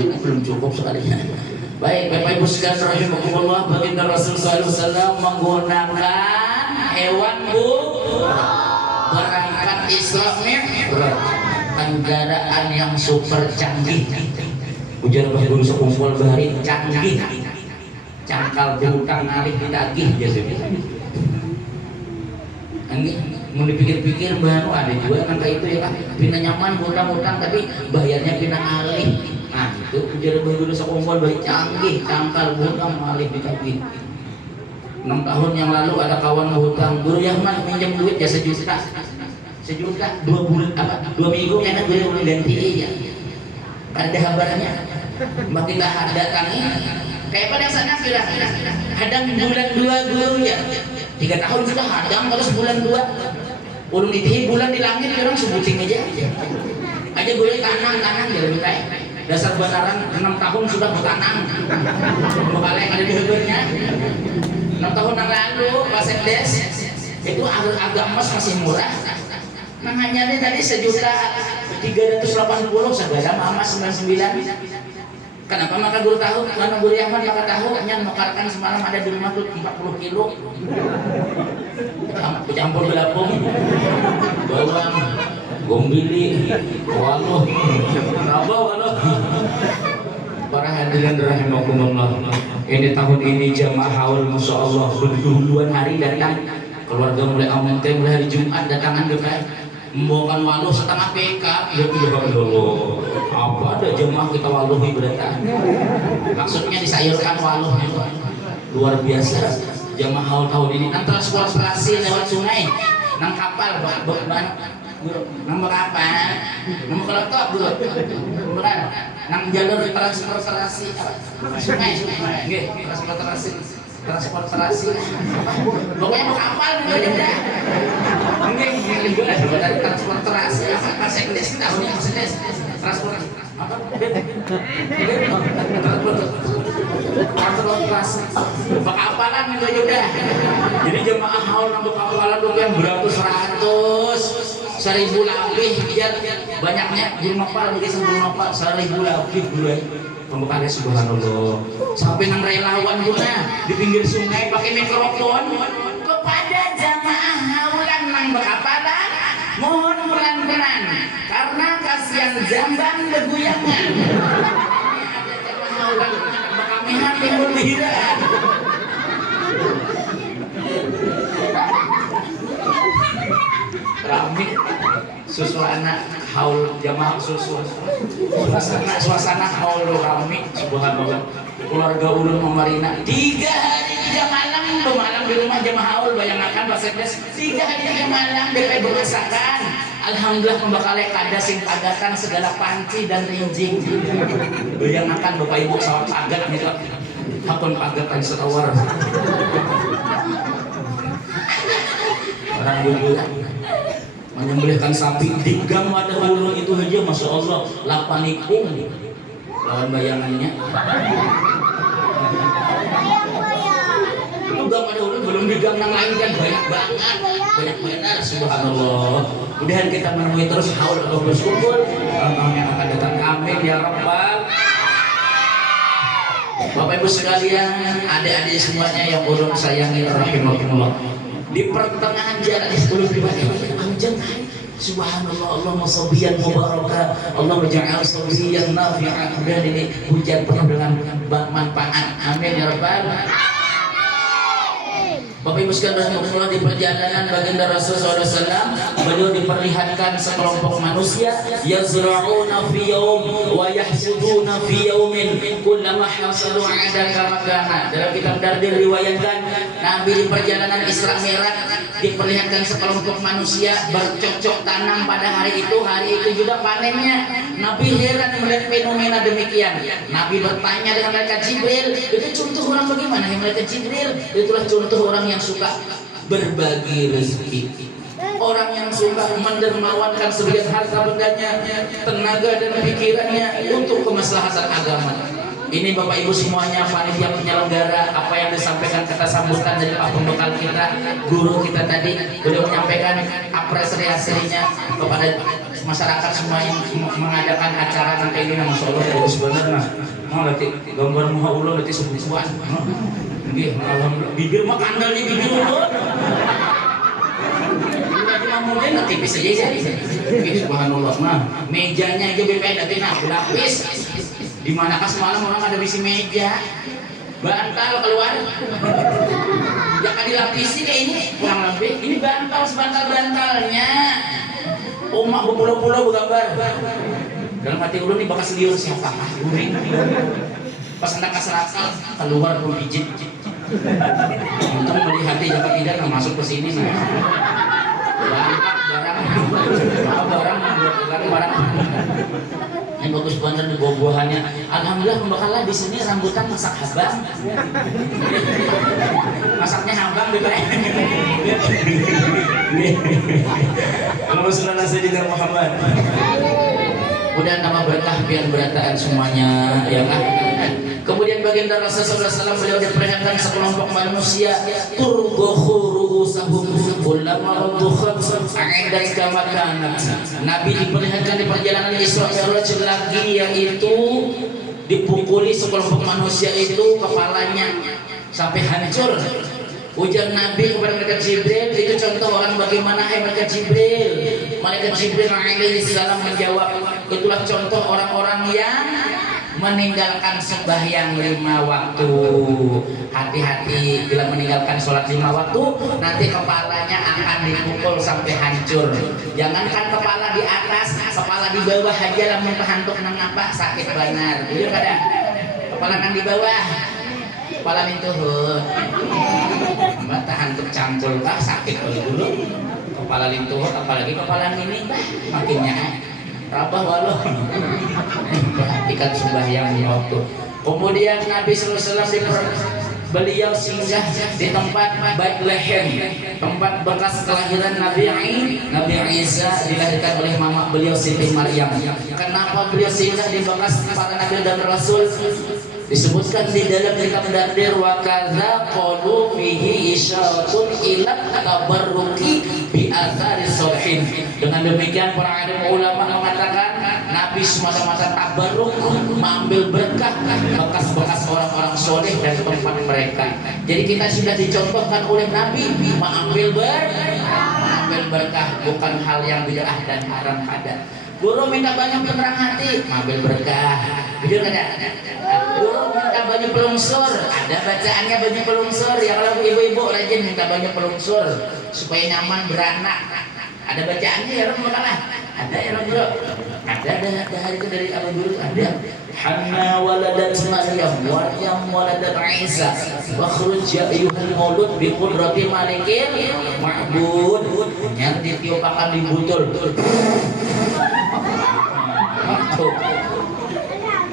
duitnya belum cukup sekalinya. Baik, Bapak Ibu sekalian rahimakumullah, baginda Rasul sallallahu alaihi wasallam menggunakan hewan berangkat Isra Mi'raj, kendaraan yang super canggih. Ujar Bapak Guru sekumpul bahari canggih, cangkal berutang ngalih ditagih biasanya. Ini mau dipikir-pikir baru ada juga kan kayak itu ya kan, pina nyaman utang-utang tapi bayarnya pina ngalih. Nah itu ujar Bapak Guru sekumpul bahari canggih, cangkal berutang ngalih ditagih. 6 tahun yang lalu ada kawan hutang Guru Yahman minjam duit ya sejuta 2 bulan apa 2 minggu ya kan gue mulai ganti ya ada kabarnya makin dah datangi kayak pada sana sudah hadang bulan 2 guru ya 3 tahun sudah hadang terus bulan 2 ulun ditihi bulan di langit orang sebuting aja boleh tanam jadi kayak dasar benaran 6 tahun sudah bertanam bakal yang ada di hidupnya 6 tahun yang lalu pas des itu agak emas masih murah. Nah hanya tadi 1.380.000 segala mama 99. Kenapa maka guru tahu? Karena Guru Yahman maka tahu hanya mekarkan semalam ada di rumah tuh 40 kilo. Campur gelapung, bawang, gombili, waluh, waluh. Para hadirin rahimakumullah. Ini tahun ini jamaah haul masya Allah berduluan hari datang keluarga mulai aman mulai hari Jumat datangan dekat membawakan waluh setengah PK dulu apa ada jemaah kita waluhi berdatang maksudnya disayurkan waluh luar biasa jamaah haul tahun ini nang transportasi lewat sungai nang kapal nang kapal nang kelotok bukan nang jalur transportasi sungai transportasi pokoknya mau kapal juga udah transportasi apa sekdes tahunnya sekdes transportasi apa transportasi kapalan juga udah jadi jemaah haul nambah kapalan yang beratus 1.000 lebih biar banyaknya di nopal mungkin sebelum nopal 1.000 lebih bulan pembekalnya subhanallah sampai nang relawan guna di pinggir sungai pakai mikrofon kepada jamaah haulan nang bekapalan mohon pelan-pelan karena kasihan jamban beguyangan ada jamaah haulan bekamihan timbul bihiraan rame suasana haul jamaah suasana haul rame subhanallah keluarga ulun memarina 3 hari 3 malam malam di rumah jamaah haul bayangkan Pak Sekdes 3 hari 3 malam DP berasakan alhamdulillah pembakalnya kada sing pagatan segala panci dan rinjing bayangkan Bapak Ibu sawat pagat nih hakon pagatan setawar orang dulu menyembelihkan sapi di gang wadah ulun itu aja masya Allah 8 ikung lawan bayangannya itu gang wadah ulun belum di gang yang lain kan banyak banget banyak benar subhanallah mudahan kita menemui terus haul Allah bersyukur tahun yang akan datang amin ya rabbal Bapak Ibu sekalian adik-adik semuanya yang ulun sayangi rahimakumullah di pertengahan jalan ulun pribadi subhanallah Allahumma sabbiyan mubarakah Allahumma ja'al sabbiyan nafi'an dan ini hujan penuh dengan manfaat amin ya rabbal Bapak Ibu sekalian rahimakumullah di perjalanan baginda Rasul SAW beliau diperlihatkan sekelompok manusia yazra'una fi yawm wa yahsuduna fi yawmin kullama hasalu 'adaka makana dalam kitab Dardir riwayatkan Nabi di perjalanan Isra Mi'raj diperlihatkan sekelompok manusia bercocok tanam pada hari itu juga panennya Nabi heran melihat fenomena demikian Nabi bertanya dengan malaikat Jibril itu contoh orang bagaimana ya malaikat Jibril itulah contoh orang yang suka berbagi rezeki orang yang suka mendermawankan sebagian harta bendanya tenaga dan pikirannya untuk kemaslahatan agama Ini Bapak Ibu semuanya, panitia penyelenggara, apa yang disampaikan kata sambutan dari Pak Pembekal kita, guru kita tadi, beliau menyampaikan apresiasinya kepada masyarakat semua yang mengadakan acara nanti ini. Masya Allah, bagus bener nah. Mau nanti gambar muka ulo nanti sebuah-sebuah. Nggih, alhamdulillah. Bibir mah kandal di bibir ulo. Mungkin nanti tipis aja sih. Subhanallah. Nah, mejanya aja BPN nanti nah berlapis. Di manakah semalam orang ada bisi meja, bantal keluar, jangan dilapisi kayak ini kurang lebih. Ini bantal sebantal-bantalnya. Umak berpulau-pulau bergambar. Dalam hati ulun nih bakas liur siapa? Guring. Pas hendak keserakal keluar belum pijit. Untung melihat dia dapat tidak nggak masuk ke sini nih. Barang. Ini bagus banget nih buah-buahannya. Alhamdulillah pembekalan di sini rambutan masak habang. Masaknya habang BPN. Allahumma shalli ala sayyidina Muhammad. Kemudian nama berkah biar berataan semuanya, ya kan? Kemudian baginda Rasulullah SAW beliau diperingatkan sekelompok manusia turgohu ru'usahum ulama radukhat a'indat kama kanat. Nabi diperlihatkan di perjalanan Isra Mi'raj lagi, yaitu dipukuli sekelompok manusia itu kepalanya sampai hancur. Ujar Nabi kepada malaikat Jibril, itu contoh orang bagaimana malaikat Jibril. Malaikat Jibril alaihi salam menjawab, itulah contoh orang-orang yang meninggalkan sembahyang 5 waktu. Hati-hati bila meninggalkan sholat 5 waktu, nanti kepalanya akan dipukul sampai hancur. Jangankan kepala di atas, kepala di bawah aja lamun kehantuk nang apa sakit benar. Jujur kada? Kepala nang di bawah, kepala lintuhun. Mata hantuk campur kah sakit dulu. Kepala lintuhun, apalagi kepala ini makinnya rabah walau. Perhatikan sembahyang di waktu. Kemudian Nabi SAW beliau singgah di tempat Bethlehem, tempat bekas kelahiran Nabi Isa dilahirkan oleh mama beliau Siti Maryam. Kenapa beliau singgah di bekas para nabi dan rasul? Disebutkan di dalam kitab Dardir wa kadza qalu fihi isyaratun ila tabarruki bi athari salihin. Dengan demikian para alim ulama mengatakan Nabi semata-mata tabarruk, mengambil berkah bekas-bekas orang-orang soleh dan tempat mereka. Jadi kita sudah dicontohkan oleh Nabi mengambil berkah, bukan hal yang bid'ah dan haram ada. Guru minta banyak penerang hati, mengambil berkah. Jujur ada. Guru minta banyak pelungsur, ada bacaannya banyak pelungsur. Ya kalau ibu-ibu rajin minta banyak pelungsur supaya nyaman beranak. Ada bacaannya ya Rob makalah. Ada ya Rob bro. Ada hari itu dari Abu Guru ada. Hanna waladat Maryam waladat Isa wa khuruj ya ayyuhal maulud bi qudrati malikil ma'bud. Yang ditiupakan di butul.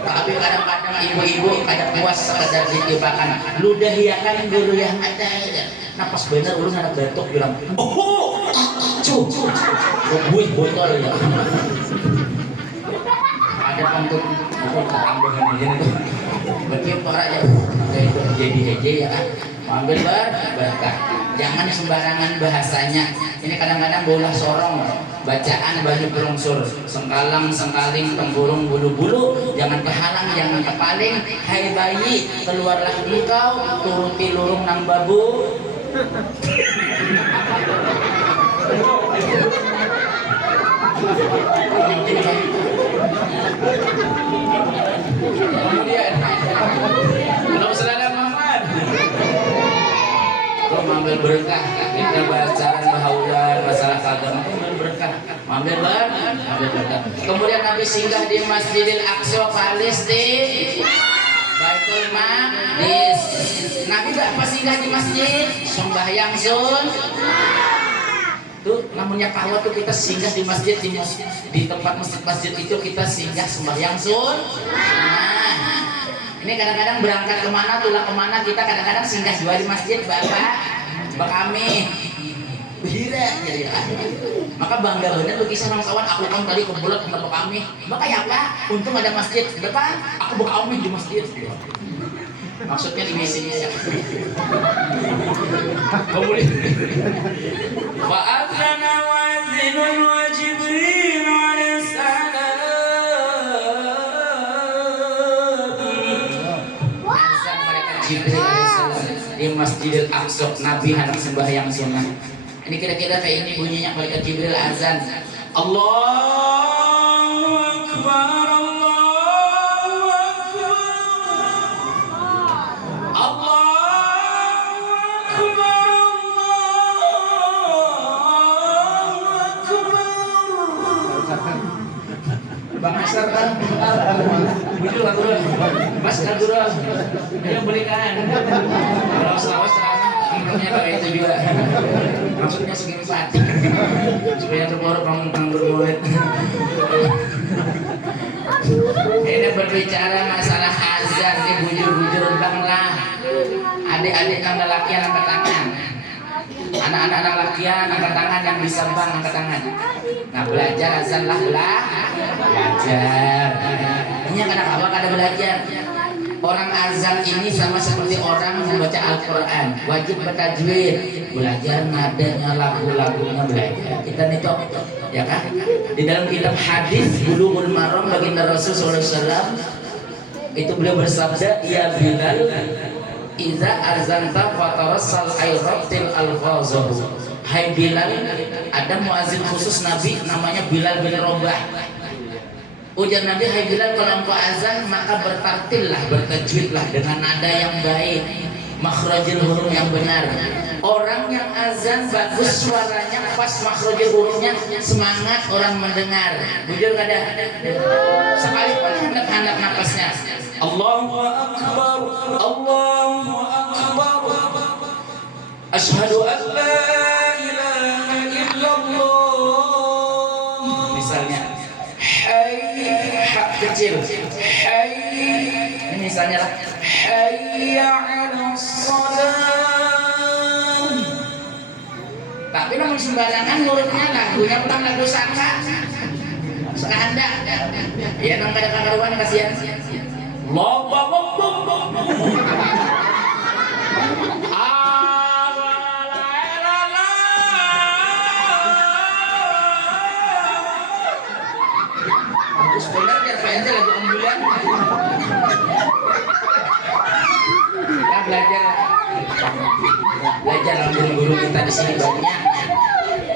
Tapi kadang-kadang ibu-ibu kadang puas sekadar ditiupakan ludahiakan guru yang ada. Napas bener ulun anak batuk bilang oh buih botol ya. Ada untuk tambahan ini tuh berarti para ya itu jadi heje ya kan ambil berkah. Jangan sembarangan bahasanya. Ini kadang-kadang bola sorong bacaan banyak pelungsur sengkalang sengkaling tempurung bulu-bulu. Jangan kehalang jangan kepaling. Hai bayi keluarlah engkau turuti lurung nang babu. Kemudian belum selesai Muhammad mengambil berkah. Kita bacaan bahaulan masalah agama mengambil berkah, mengambil berkah. Kemudian Nabi singgah di Masjidil Aqsa Palestina, Baitul Maqdis. Nabi gak pas singgah di masjid sembahyang tuh namanya kahwa tuh kita singgah di masjid di tempat masjid itu kita singgah sembahyang ini kadang-kadang berangkat kemana tulah kemana kita kadang-kadang singgah dua di masjid bapak kami ada jadi maka bangga bener bagi sama kawan aku kan tadi kebelet untuk kami maka ya Pak untung ada masjid depan aku buka kami di masjid maksudnya di misinya ya kemudian wa adzana muadzinun wa Jibril alaihi salam azan malaikat Jibril alaihissalam di Masjidil Aqsa Nabi hendak sembahyang sunnah. Ini kira-kira kayak ini bunyinya malaikat Jibril azan. Allahu akbar Allahu akbar Allahu akbar Bang Asar kan, bujur lah turun, mas kan turun, ayo belikan. Kalau selawas ceramah, umurnya kayak itu juga. Maksudnya segini pati, supaya terbaru pang bermurid. Ini berbicara masalah azan, ini bujur-bujur bang lah. Adik-adik yang lelakian angkat tangan. Anak-anak lelakian angkat tangan yang bisa bang angkat tangan. Nah belajar azan lah belajar. Ini kadang apa kada belajar. Orang azan ini sama seperti orang membaca Al-Quran, wajib bertajwid, belajar nadanya, lagu-lagunya belajar. Kita nitok, ya kan? Di dalam kitab hadis Bulughul Maram baginda Rasul SAW itu beliau bersabda, ya Bilal, iza azanta fatarassal ayratil alfazahu. Hai Bilal, ada muazin khusus Nabi namanya Bilal bin Rabah. Ujar Nabi, hai Bilal, kalau engkau azan maka bertartillah, bertajwidlah dengan nada yang baik, makhrajul huruf yang benar. Orang yang azan bagus suaranya pas makhrajul hurufnya, semangat orang mendengar. Jujur kada? Sekalipun hendak napasnya. Allahu akbar Allahu akbar Asyhadu an la ilaha illallah. Misalnya hak kecil ini misalnya lah Hayya 'alas salam. tapi namun sembarangan nurutnya lagunya bukan lagu sangka sekehendak ya nang kada kakaruan kasihan Allahu akbar sekolah biar aja lagu ambulan ya belajar guru kita di sini banyak.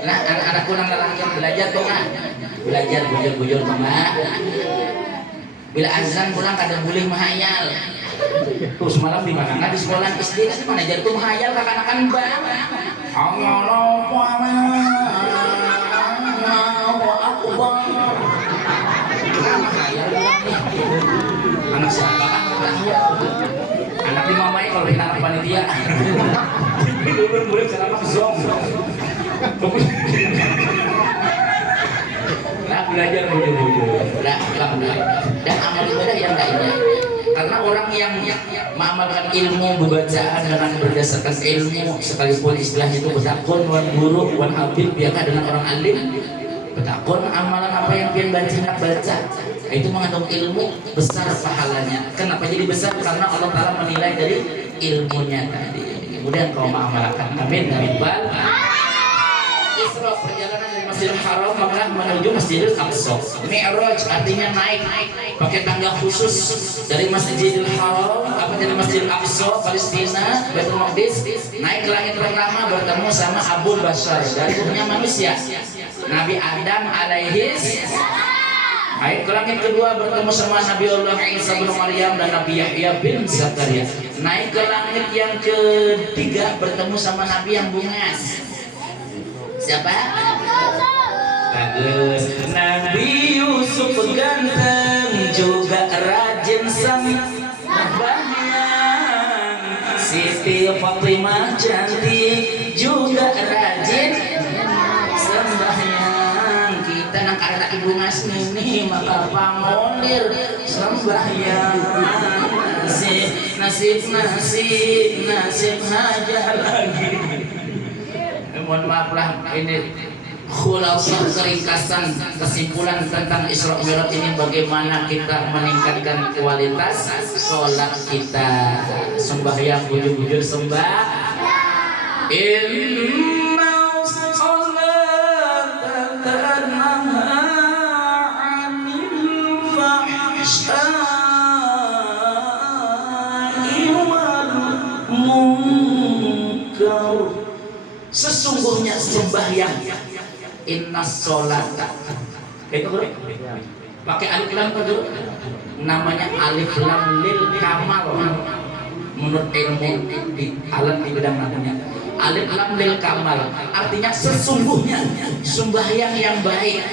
Nah anak-anakku nang lelaki belajar tuh nggak belajar bujur-bujur tuh nggak bila azan pulang kadang boleh menghayal terus malam di mana nggak di sekolah SD kan mana jadi tuh menghayal kakak-kanakan bang Allahu akbar anak siapa kan anak di mamai kalau di anak panitia murid ceramah zong nah belajar bujur-bujur dan amal ibadah yang lainnya karena orang yang mengamalkan ilmu bacaan dengan berdasarkan ilmu sekalipun istilahnya itu betakun wan guru wan habib biarkan dengan orang alim betakun amalan apa yang pian baca itu mengandung ilmu besar pahalanya. Kenapa jadi besar? Karena Allah Ta'ala menilai dari ilmunya tadi. Kemudian kau mengamalkan. Amin. Amin. Isra perjalanan dari Masjidil Haram maka menuju Masjidil Aqsa. Mi'raj artinya naik pakai tangga khusus dari Masjidil Haram dari Masjidil Aqsa Palestina Baitul Maqdis naik ke langit pertama bertemu sama Abu Bashar dari umumnya manusia Nabi Adam alaihi naik ke langit kedua bertemu sama Nabi Allah Isa bin Maryam dan Nabi Yahya bin Zakaria. Naik ke langit yang ketiga bertemu sama Nabi yang bungas. Siapa? Bagus. Nabi Yusuf ganteng juga rajin sembahyang. Siti Fatimah cantik juga rajin sembahyang. Kita nang kada ibu ngasih nih maka pangolir sembahyang nasib aja lagi Mohon maaflah ini khulasah keringkasan kesimpulan tentang Isra Mi'raj ini, bagaimana kita meningkatkan kualitas sholat kita. Sembahyang bujur-bujur sembah. Inna sholata tanha 'anil fahsya'i wal munkar. Sesungguhnya sembahyang, inna sholata, itu bro, pakai alif lam kan dulu, namanya alif lam lil kamal. Menurut ilmu di alam di bidang namanya alif lam lil kamal, artinya sesungguhnya sembahyang yang baik,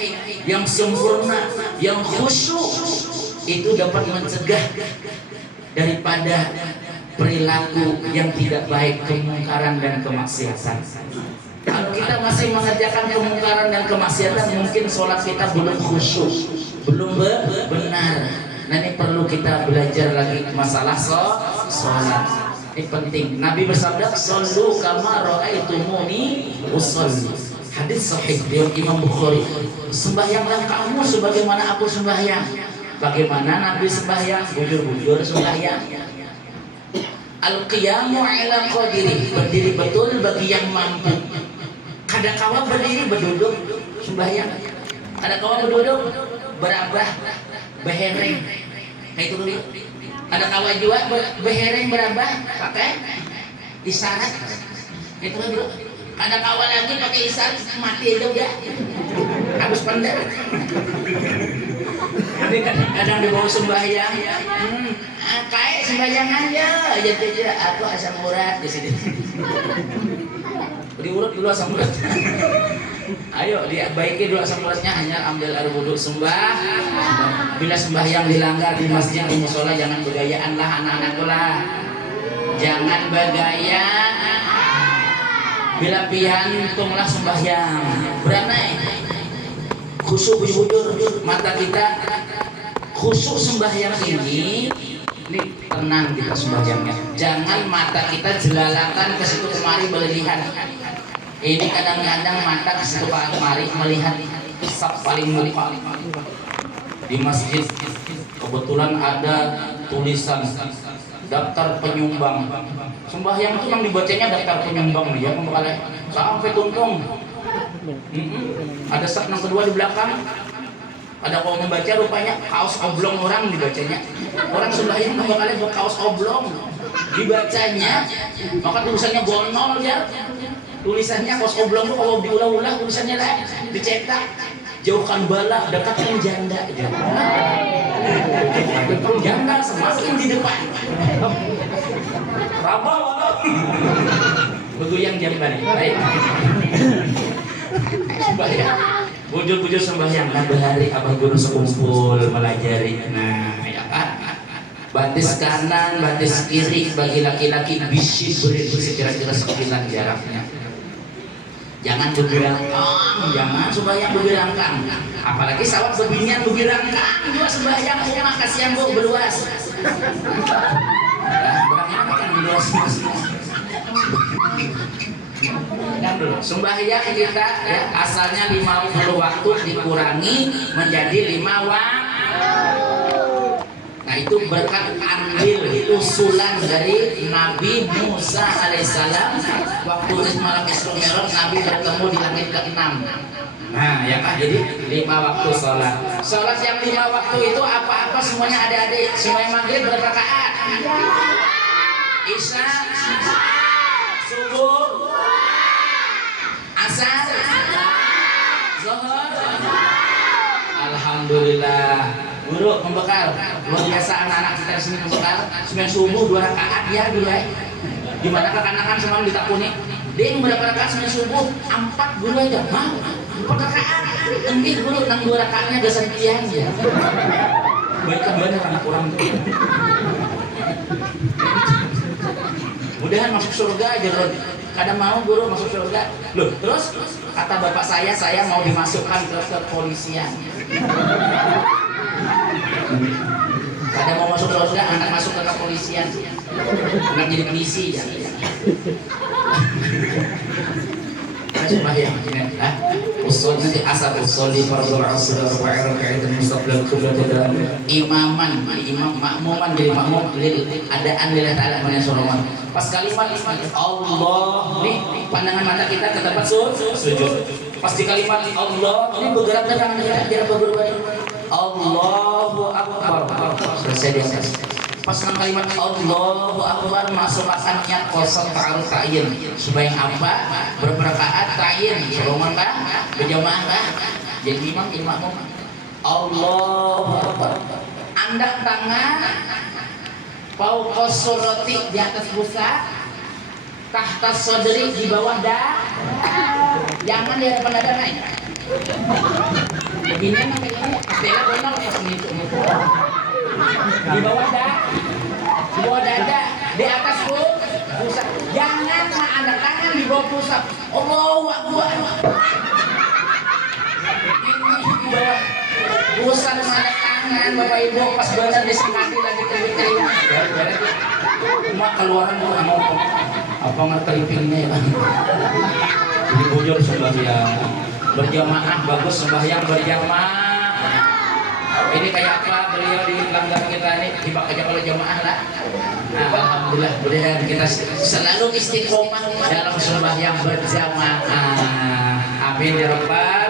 yang sempurna, yang khusyuk itu dapat mencegah daripada perilaku yang tidak baik, kemungkaran dan kemaksiatan. Kalau kita masih mengerjakan kemungkaran dan kemaksiatan, mungkin sholat kita belum khusyuk, belum benar. Nah, ini perlu kita belajar lagi masalah sholat. Ini penting. Nabi bersabda, "Shollu kama ra'aitumuni usolli." Hadis sahih riwayat Imam Bukhari. Sembahyanglah kamu sebagaimana aku sembahyang. Bagaimana Nabi sembahyang? Bujur-bujur sembahyang. Al-qiyamu ala qadiri, berdiri betul bagi yang mampu. Kadangkala berdiri berduduk sembahyang. Kadangkala berduduk berabah behereng. Kayak itu dulu. Kadangkala juga behereng berabah pakai isyarat. Itu dulu. Kadangkala lagi pakai isyarat mati aja udah. Habis pandai. Nanti kadang dibawa sembahyang, kayak sembahyang aja aku asam urat di sini. Diurut dulu asam urat. Ayo dibaiki dulu asam uratnya, hanya ambil air wudhu sembah. Bila sembahyang dilanggar di masjid di musola, jangan begayaan lah anak-anakku lah. Jangan bergaya. Bila piantunglah sembahyang, beranai. Khusyuk bujur-bujur, mata kita khusyuk sembahyang ini tenang kita sembahyangnya. Jangan mata kita jelalakan ke situ kemari berlebihan. Ini kadang-kadang mata ke situ kemari melihat saf paling mulia. Di masjid kebetulan ada tulisan daftar penyumbang. Sembahyang itu yang dibacanya daftar penyumbang ya, sampai tuntung. Ada sak yang kedua di belakang. Ada kalau membaca rupanya kaos oblong orang dibacanya. Orang sembahyang bakal buat kaos oblong dibacanya, maka tulisannya gonol ya. Tulisannya kaos oblong itu kalau diulah-ulah tulisannya lah dicetak, jauhkan bala, dekatkan janda. Janda semakin di depan. Rabah walau beguyang jamban. Baik. Sembahyang, bujur-bujur sembahyang. Nah, berhari abah guru sekumpul melajari. Nah, ya kan? Batis kanan, batis kiri bagi laki-laki bisi beri kira-kira 9 jaraknya. Jangan bergerangkang, jangan sembahyang bergerangkang. Apalagi sawat berbinian bergerangkang juga sembahyang. Rumah kasihan bu berluas. Nah, berangkat kan berluas. Sembahyang kita ya, asalnya 50 waktu dikurangi menjadi 5 waktu. Nah, itu berkat andil usulan dari Nabi Musa alaihissalam waktu malam Isra Mi'raj. Nabi bertemu di langit ke-6. Nah, ya kan, jadi 5 waktu sholat. Sholat yang 5 waktu itu apa-apa semuanya adik-adik. Semuanya maghrib berapa rakaat? Isya, subuh, asar, zuhur. Alhamdulillah. Guru membekal, luar biasa anak-anak kita di sini membekal. Sembahyang subuh 2 rakaat ya guru ya. Gimana kekanakan semalam ditakuni? Ding berapa rakaat sembahyang subuh? 4 guru aja. Hah? 4 rakaat? Enggih guru, 2 rakaatnya gak sentian ya. Baikkan bener anak orang itu. Mudahan masuk surga aja Rod. Kadang mau guru masuk surga. Loh, terus kata bapak saya mau dimasukkan ke kepolisian. Kadang mau masuk surga, anak masuk ke kepolisian. Anak jadi polisi ya. sembahyang usul nanti asal usul di fardhu asr arba'in raka'atan mustaqbil qiblat imaman imam makmuman jadi makmum adaan lillahi ta'ala menyuruhman pas kalimat Allah nih pandangan mata kita ke tempat sujud pas di kalimat Allah ini bergerak ke tangan kita biar berubah Allahu akbar selesai di atas pas kalimat Allahu akbar masuk akan niat kosong ta'aruf ta'yin supaya apa berberakaat ta'yin suruman kah berjamaah kah jadi imam Allahu akbar andang tangan fauqa surati di atas pusat tahta sodri di bawah jangan di hadapan dada naik begini emang kayak gini pastela donal ya segitu di bawah dada di atas pusat jangan ada tangan di bawah pusat Allahu akbar ini di bawah pusat ada tangan bapak ibu pas benar disekati lagi terima cuma keluaran mau apa ngertelipingnya ya ini bujur sembahyang berjamaah bagus sembahyang berjamaah ini kayak apa beliau di langgar kita ini dipakai oleh jamaah lah alhamdulillah mudah-mudahan kita selalu istiqomah dalam sembahyang berjamaah amin ya rabbal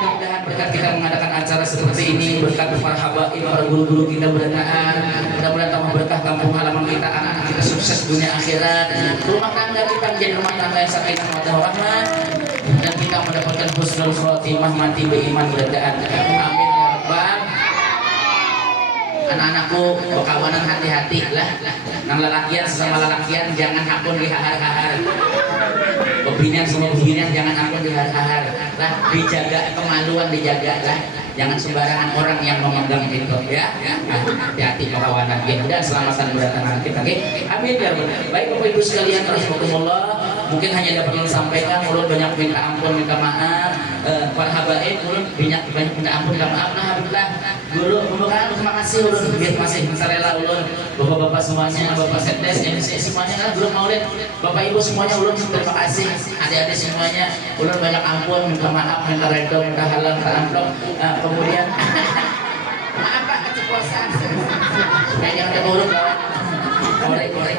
mudah-mudahan berkat kita mengadakan acara seperti ini berkat para habaib para guru-guru kita berdataan mudah-mudahan tambah berkah kampung halaman kita anak-anak kita sukses dunia akhirat rumah tangga kita menjadi rumah tangga yang sakinah mawaddah warahmah dan kita mendapatkan husnul khotimah mati beriman berdataan amin anak-anakku berkawanan hati-hati lah nang lelakian sesama lelakian jangan hakun dihahar-hahar bebinian sama bebinian jangan hakun dihahar-hahar lah dijaga kemaluan dijaga lah jangan sembarangan orang yang memegang itu ya hati-hati berkawanan ya dan selamatkan berdatangan kita amin ya rabbal baik Bapak Ibu sekalian rahimakumullah mungkin hanya dapat ulun sampaikan ulun banyak minta ampun minta maaf para habaib ulun banyak minta ampun minta maaf nah alhamdulillah guru pembukaan terima kasih ulun biar masih sarela ulun bapak-bapak semuanya bapak sekdes MC semuanya kan guru maulid bapak ibu semuanya ulun terima kasih adik-adik semuanya ulun banyak ampun minta maaf minta redho minta halal minta amplop kemudian maaf pak keceplosan supaya jangan ada buruk korek-korek